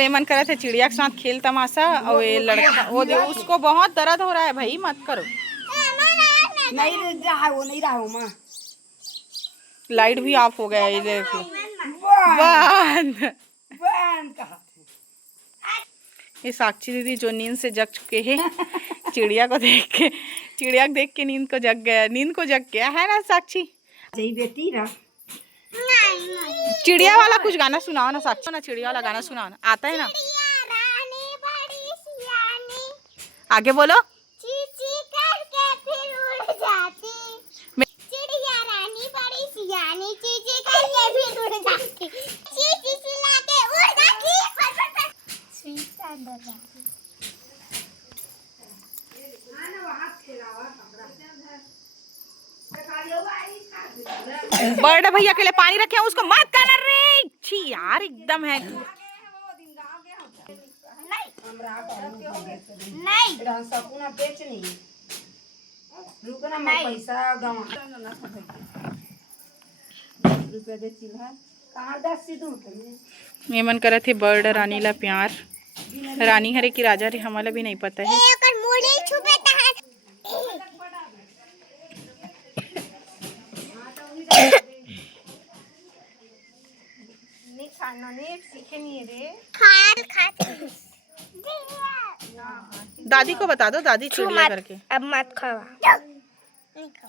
ये मन करा था चिड़िया के साथ खेल तमाशा, और ये लड़का वो उसको बहुत दर्द हो रहा है भाई, मत करो। नहीं रहा वो, नहीं रहा माँ। लाइट भी ऑफ हो गया, ये देखो बंद। ये साक्षी दीदी जो नींद से जग चुके हैं, चिड़िया को देख के नींद को जग गया है ना साक्षी? सही बेटी रहा। चिड़िया वाला कुछ गाना सुनाओ ना साक्षी, ना चिड़िया वाला गाना सुनाओ ना, आता है ना? आगे बोलो। चिड़िया रानी बड़ी सियानी, चींची करके फिर उड़ जाती, चींची चिल्लाके उड़ जाती। बर्ड भैया के लिए पानी रखे हैं, उसको मत करना रे। छी यार एकदम है तू। नहीं सकूना बेच नहीं रुकना, मैं पैसा गवा रुपया दे चिल्हा कहाँ 10 से दूर तुमने। ये मन करे थे बर्ड रानी ला प्यार, रानी हरे की राजा रे, हमारा भी नहीं पता है। दादी को बता दो, दादी चिड़िया करके। अब मत खावा,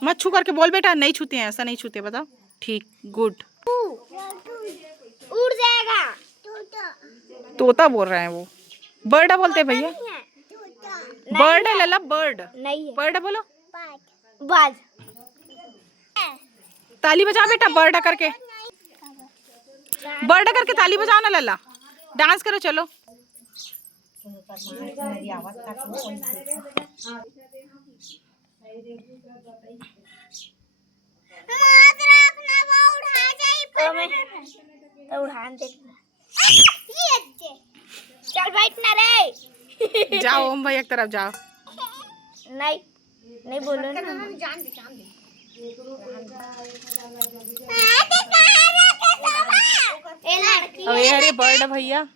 मत छू करके बोल बेटा, नहीं छूते हैं, ऐसा नहीं छूते, बताओ। ठीक, गुड। उड़ जाएगा। तोता बोल रहे हैं वो, बर्ड बोलते हैं भैया। बर्ड है लला, बर्ड नहीं है। बर्ड बोलो। बाज। ताली बजा बेटा, बर्ड करके, बर्ड करके ताली बजाओ ना लला, डांस करो चलो। चल बैठ ना रे। जाओ ओम भैया की तरफ जाओ। नहीं बोलो ना। अब ये अरे बर्ड भैया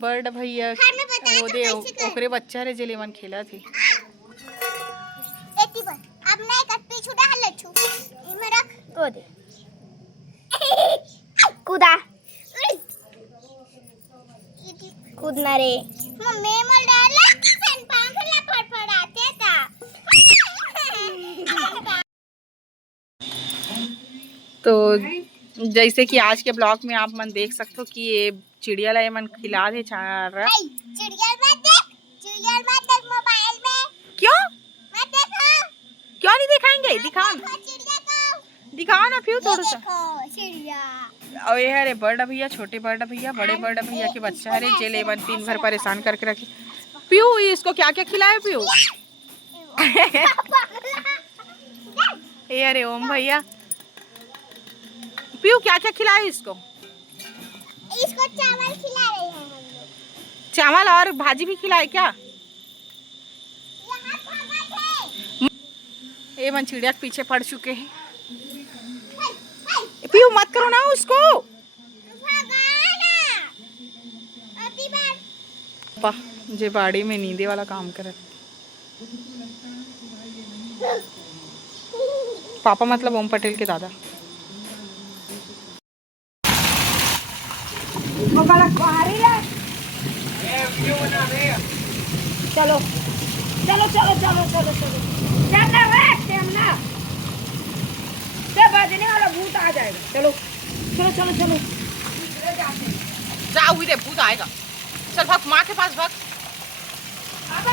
वो दे ओकरे बच्चा रे जेले मन खेला थी। अब नहीं कट्टी छुड़ा हल्ले छु इमे रख को दे कूदा कूदना रे मम्मी मल डाला फैन पंख ला फड़फड़ाते था। तो जैसे कि आज के ब्लॉग में आप मन देख सकते हो कि ये चिड़िया ला मन खिला दे चाह रहा। चिड़िया मत देख मोबाइल में। क्यों मत देखो, क्यों नहीं दिखाएंगे? दिखाओ ना, दिखाओ ना फिर थोड़ा सा। चिड़िया और ये है बर्ड भैया, छोटे बर्ड भैया, बड़े बर्ड भैया के बच्चा है जेले मन दिन भर परेशान करके रखे। पीयू इसको क्या क्या खिलाए पीयू? ये अरे ओम भैया, पीयू क्या क्या खिलाए इसको? इसको चावल खिला रहे हैं हम लोग। चावल और भाजी भी खिलाए क्या? ये मन चिड़िया के पीछे पड़ चुके हैं। पीयू मत करो ना उसको। जे बाड़ी में नींदे वाला काम करे। पापा मतलब ओम पटेल के दादा। चलो चलो चलो चलो चलो चलो चलना रे चलना, बजने वाला भूत आ जाएगा। चलो चलो चलो चलो जाओ रे, भूत आएगा। चल भाग, माँ के पास भाग। अब